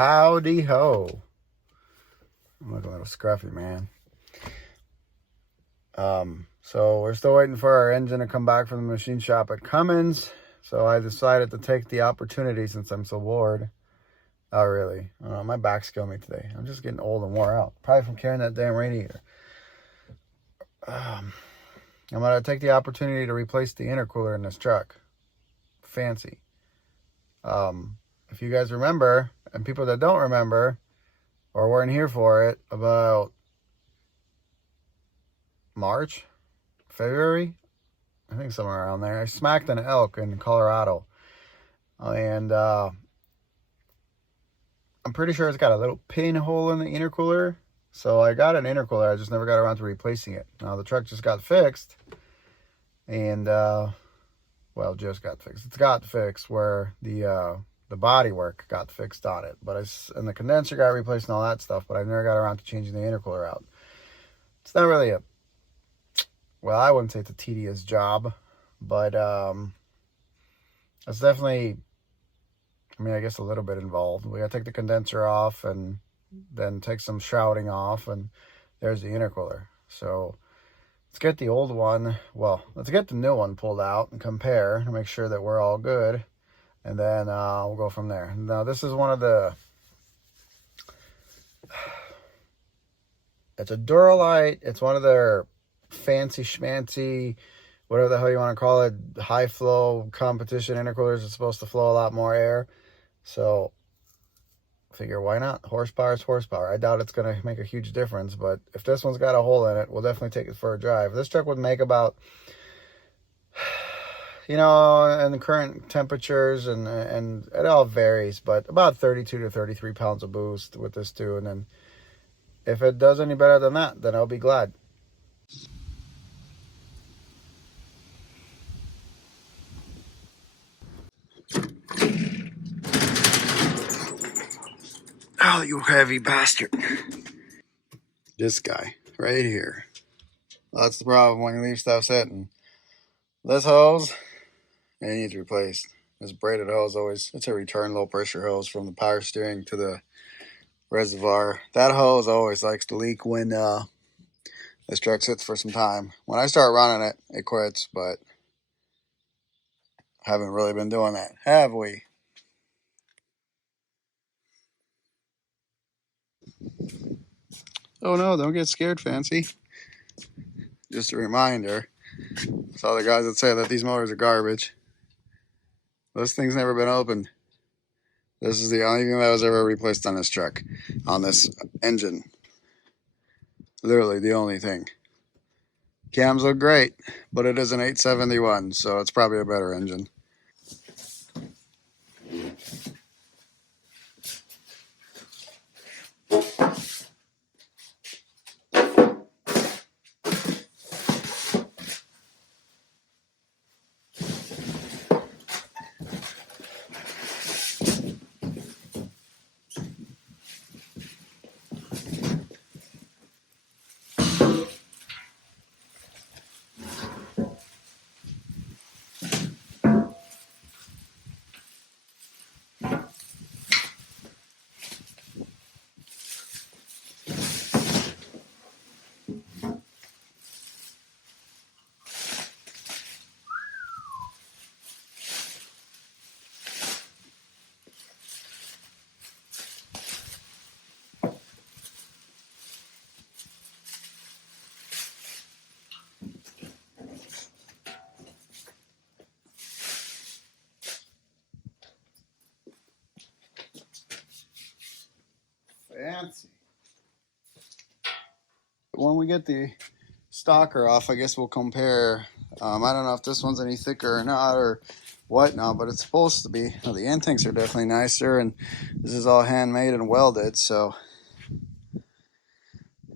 Howdy ho. I'm looking a little scruffy, man. So we're still waiting for our engine to come back from the machine shop at Cummins. So I decided to take the opportunity since I'm so bored. Oh, really? My back's killing me today. I'm just getting old and wore out. Probably from carrying that damn radiator. I'm going to take the opportunity to replace the intercooler in this truck. Fancy. If you guys remember, and people that don't remember or weren't here for it, about March, February, I think somewhere around there, I smacked an elk in Colorado. And I'm pretty sure it's got a little pinhole in the intercooler. So I got an intercooler, I just never got around to replacing it. Now the truck just got fixed. And, well, just got fixed. It's got fixed where the body work got fixed on it. And the condenser got replaced and all that stuff, but I never got around to changing the intercooler out. It's not really well, I wouldn't say it's a tedious job, but it's definitely, I guess a little bit involved. We gotta take the condenser off and then take some shrouding off, and there's the intercooler. So let's get the old one, let's get the new one pulled out and compare to make sure that we're all good. And then we'll go from there. Now, this is one of the, it's a Duralite. It's one of their fancy schmancy, whatever the hell you want to call it, high flow competition intercoolers. It's supposed to flow a lot more air. So, figure why not? Horsepower is horsepower. I doubt it's going to make a huge difference. But if this one's got a hole in it, we'll definitely take it for a drive. This truck would make about, in the current temperatures, and it all varies, but about 32 to 33 pounds of boost with this too. And then if it does any better than that, then I'll be glad. Oh, you heavy bastard. This guy right here. That's the problem when you leave stuff sitting. This hose, it needs replaced. This braided hose it's a return low pressure hose from the power steering to the reservoir. That hose always likes to leak when this truck sits for some time. When I start running it, it quits, but haven't really been doing that, have we? Oh no, don't get scared, Fancy. Just a reminder. Saw the guys that say that these motors are garbage. This thing's never been opened. This is the only thing that was ever replaced on this truck, on this engine. Literally the only thing. Cams look great, but it is an 871, so it's probably a better engine. Fancy. When we get the stalker off, I guess we'll compare. I don't know if this one's any thicker or not, or what now, but it's supposed to be. Well, the end tanks are definitely nicer, and this is all handmade and welded, so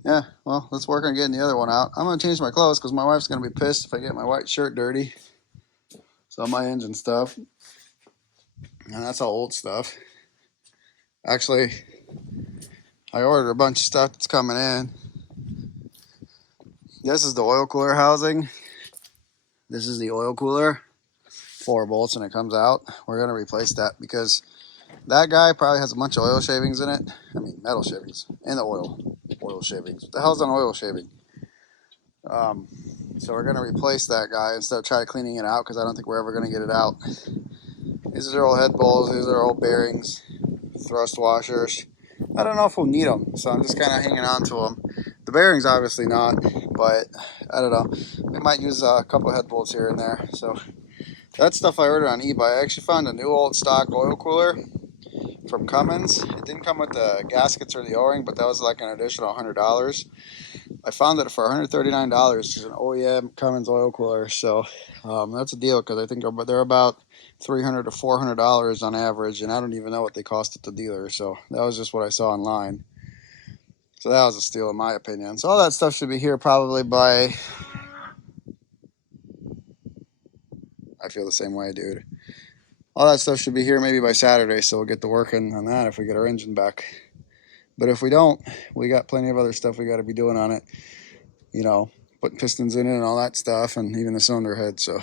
yeah, well, let's work on getting the other one out. I'm going to change my clothes because my wife's going to be pissed if I get my white shirt dirty. It's all my engine stuff, and that's all old stuff. Actually, I ordered a bunch of stuff that's coming in. This is the oil cooler housing. This is the oil cooler. 4 bolts and it comes out. We're going to replace that because That guy probably has a bunch of oil shavings in it. I mean, metal shavings and the oil shavings. What the hell's an oil shaving? So we're gonna replace that guy instead of trying cleaning it out because I don't think we're ever gonna get it out. These are old head bolts. These are old bearings, thrust washers. I don't know if we'll need them, so I'm just kind of hanging on to them. The bearings obviously not, but I don't know. We might use a couple head bolts here and there. So that stuff I ordered on eBay. I actually found a new old stock oil cooler from Cummins. It didn't come with the gaskets or the O-ring, but that was like an additional $100. I found it for $139, which is an OEM Cummins oil cooler. So that's a deal because I think they're about $300 to $400 on average, and I don't even know what they cost at the dealer. So that was just what I saw online. So that was a steal in my opinion. So all that stuff should be here probably by, I feel the same way, dude. All that stuff should be here maybe by Saturday, so we'll get to working on that if we get our engine back. But if we don't, we got plenty of other stuff we got to be doing on it. You know, putting pistons in it and all that stuff, and even the cylinder head. So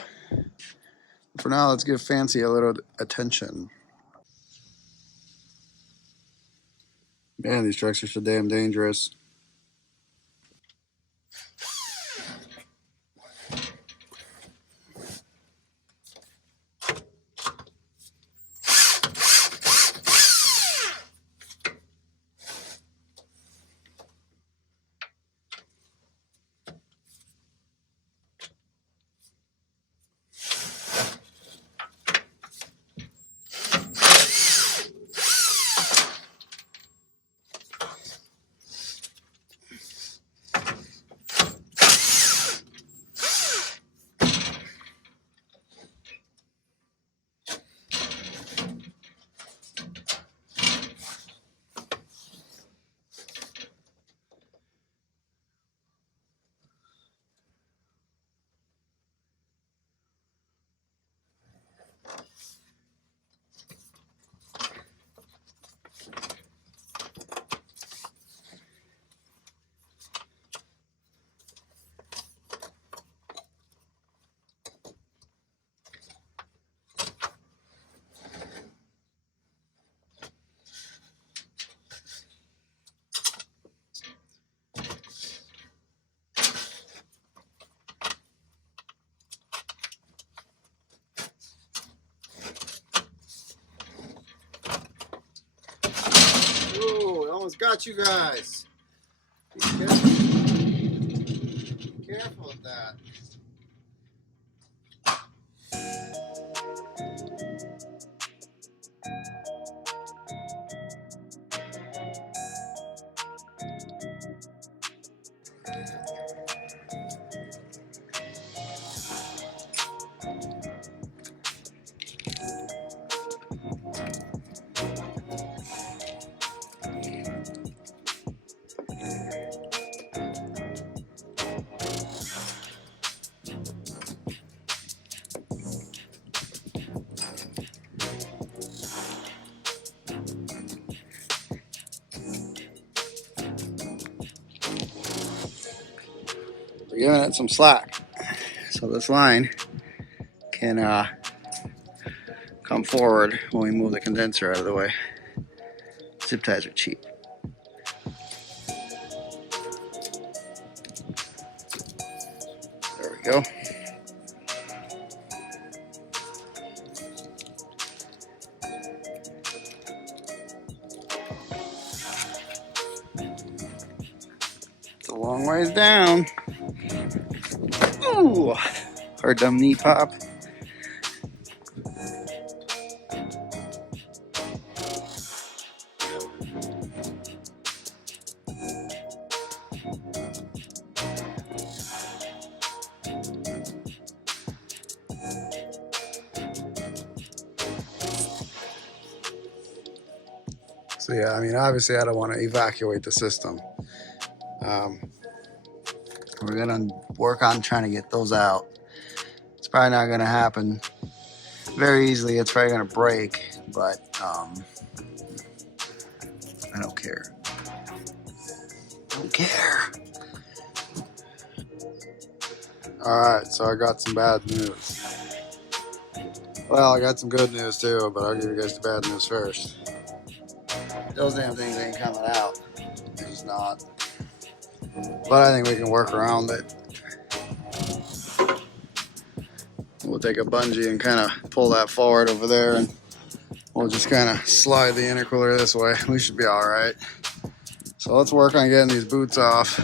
for now, let's give Fancy a little attention. Man, these trucks are so damn dangerous. Ooh, I almost got you guys. Be careful. Be careful with that. We're giving it some slack, so this line can come forward when we move the condenser out of the way. Zip ties are cheap. There we go. It's a long ways down. Ooh, heard them knee pop. So yeah, I mean, obviously I don't want to evacuate the system. We're gonna work on trying to get those out. It's probably not gonna happen very easily. It's probably gonna break, but I don't care. I don't care. Alright, so I got some bad news. Well, I got some good news too, but I'll give you guys the bad news first. Those damn things ain't coming out. They're just not. But I think we can work around it. We'll take a bungee and kind of pull that forward over there, and we'll just kind of slide the intercooler this way. We should be all right. So let's work on getting these boots off,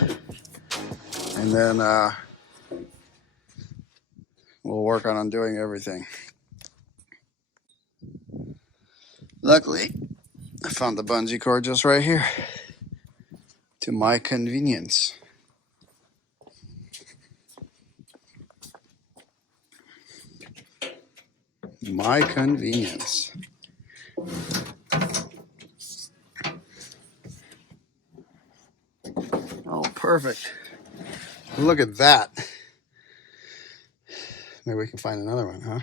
and then we'll work on undoing everything. Luckily, I found the bungee cord just right here, to my convenience. My convenience. Oh, perfect. Look at that. Maybe we can find another one, huh?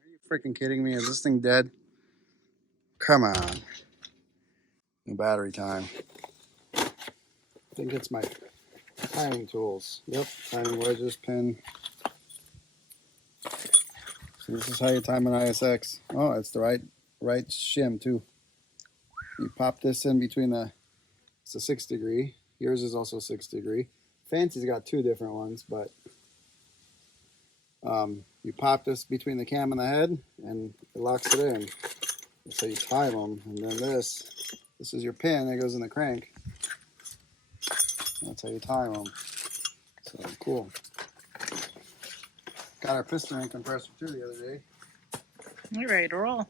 Are you freaking kidding me? Is this thing dead? Come on. New battery time. I think it's my timing tools. Yep, timing wedges, pin. So this is how you time an ISX. Oh, it's the right shim too. You pop this in between it's a 6 degree. Yours is also 6 degree. Fancy's got 2 different ones, but you pop this between the cam and the head, and it locks it in. That's how you time them. And then this is your pin that goes in the crank. That's how you time them. So cool. Got our piston and compressor too the other day. You're ready to roll.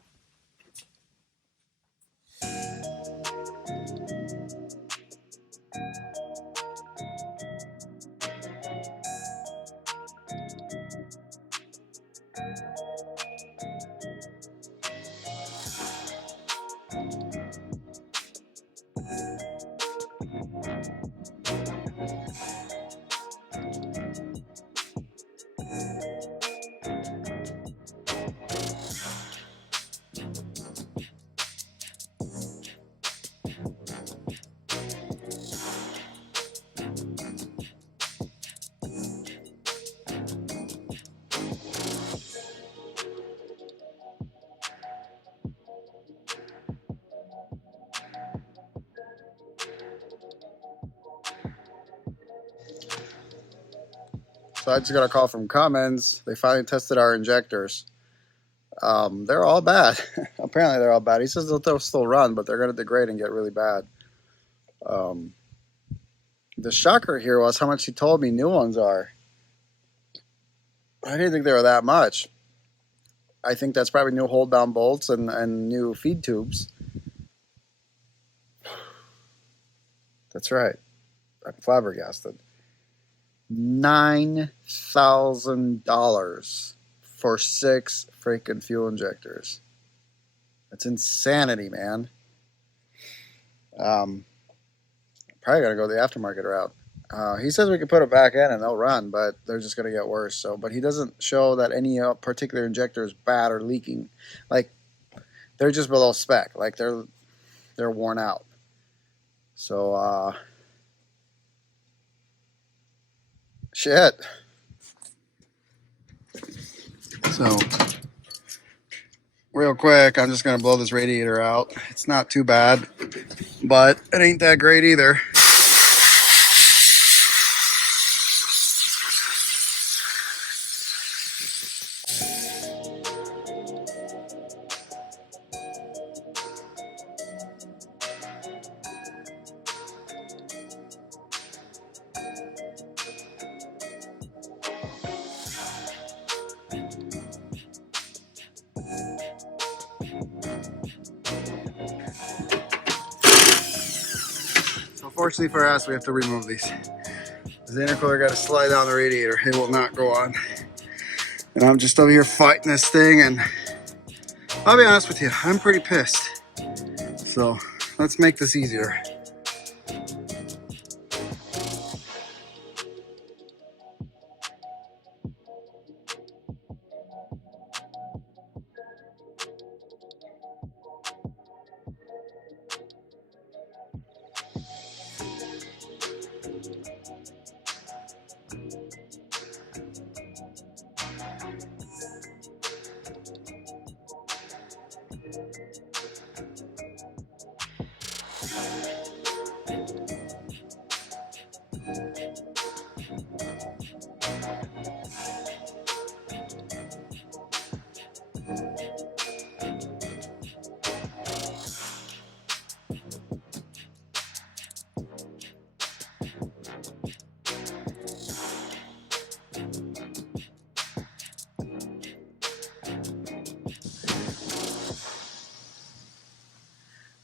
So I just got a call from Cummins. They finally tested our injectors. They're all bad. Apparently they're all bad. He says they'll still run, but they're going to degrade and get really bad. The shocker here was how much he told me new ones are. I didn't think they were that much. I think that's probably new hold down bolts and new feed tubes. That's right. I'm flabbergasted. $9,000 for 6 freaking fuel injectors. That's insanity, man. Probably gotta go the aftermarket route. He says we can put it back in and they'll run, but they're just gonna get worse. So, but he doesn't show that any particular injector is bad or leaking. Like they're just below spec. Like they're worn out. So shit. So real quick, I'm just gonna blow this radiator out. It's not too bad, but it ain't that great either. Unfortunately for us, we have to remove these. The intercooler got to slide down the radiator. It will not go on. And I'm just over here fighting this thing, and I'll be honest with you, I'm pretty pissed. So let's make this easier.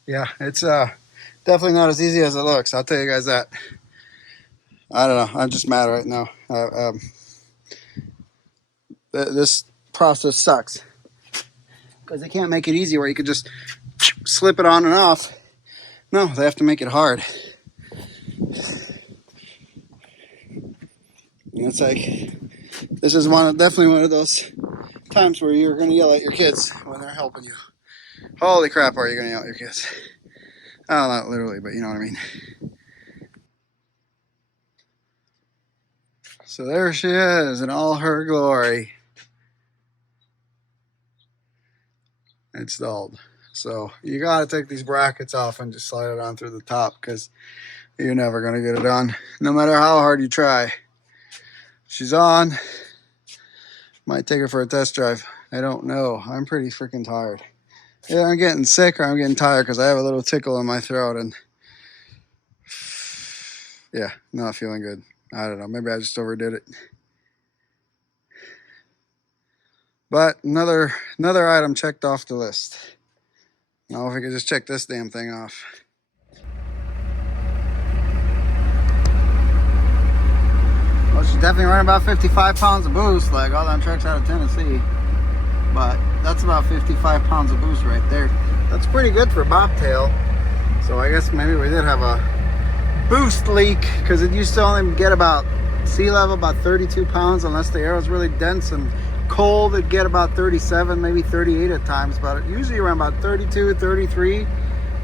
Yeah, it's definitely not as easy as it looks. I'll tell you guys that. I don't know. I'm just mad right now. This process sucks because they can't make it easy where you could just slip it on and off. No, they have to make it hard. And it's like, this is definitely one of those times where you're going to yell at your kids when they're helping you. Holy crap, are you going to yell at your kids? Oh, not literally, but you know what I mean. So there she is in all her glory. Installed. So you got to take these brackets off and just slide it on through the top because you're never going to get it done, no matter how hard you try. She's on. Might take her for a test drive. I don't know. I'm pretty freaking tired. Yeah, I'm getting sick or I'm getting tired because I have a little tickle in my throat and yeah, not feeling good. I don't know. Maybe I just overdid it. But another item checked off the list. Now if we could just check this damn thing off. Well, she's definitely running about 55 pounds of boost, like all them trucks out of Tennessee. But that's about 55 pounds of boost right there. That's pretty good for a bobtail. So I guess maybe we did have a boost leak because it used to only get about sea level, about 32 pounds, unless the air was really dense and cold. It'd get about 37, maybe 38 at times, but it usually around about 32, 33.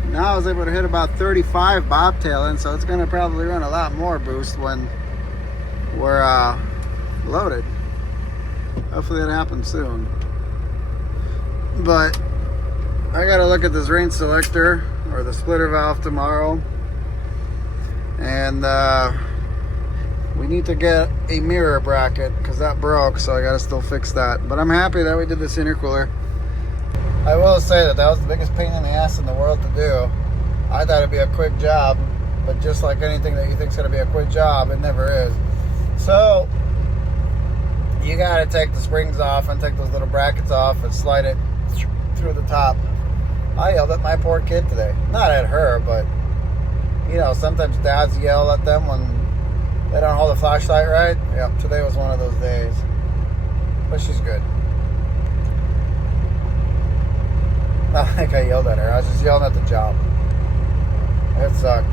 Now I was able to hit about 35 bobtailing, so it's gonna probably run a lot more boost when we're loaded. Hopefully that happens soon. But I gotta look at this range selector or the splitter valve tomorrow, and we need to get a mirror bracket because that broke, so I gotta still fix that. But I'm happy that we did this intercooler. I will say that was the biggest pain in the ass in the world to do. I thought it'd be a quick job, but just like anything that you think is gonna be a quick job, it never is. So you gotta take the springs off and take those little brackets off and slide it through the top. I yelled at my poor kid today. Not at her, but you know, sometimes dads yell at them when they don't hold the flashlight right. Yep, today was one of those days. But she's good. Not like I yelled at her. I was just yelling at the job. It sucked.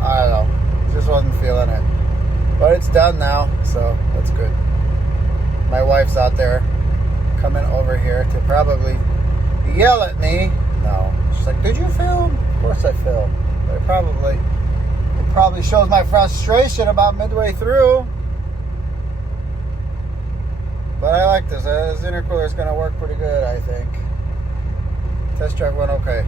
I don't know. Just wasn't feeling it. But it's done now, so that's good. My wife's out there coming over here to probably yell at me. No. She's like, did you film? Of course I filmed. But it probably shows my frustration about midway through. But I like this. This intercooler is going to work pretty good, I think. Test drive went okay.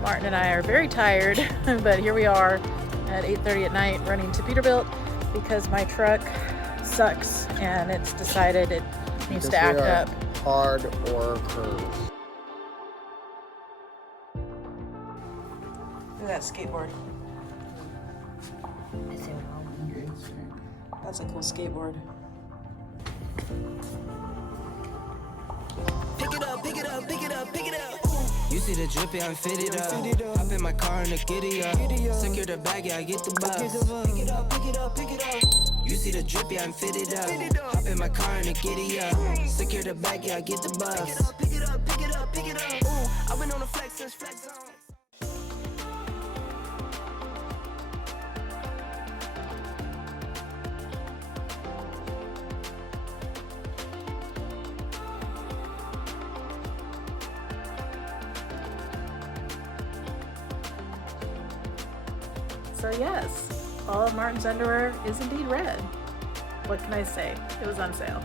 Martin and I are very tired, but here we are at 8:30 at night running to Peterbilt because my truck sucks and it's decided it needs to act up. Hard workers. Look at that skateboard. That's a cool skateboard. Pick it up, pick it up, pick it up, pick it up. You see the drippy, I'm fitted up. Hop in my car and the giddy up. Secure the bag, yeah, I get the bus. Pick it up, pick it up, pick it up. You see the drippy, I'm fitted up. Hop in my car and the giddy up. Secure the bag, yeah, I get the bus. Pick it up, pick it up, pick it up, pick it up. Ooh, I've been on the flex since flex zone. So yes, all of Martin's underwear is indeed red. What can I say? It was on sale.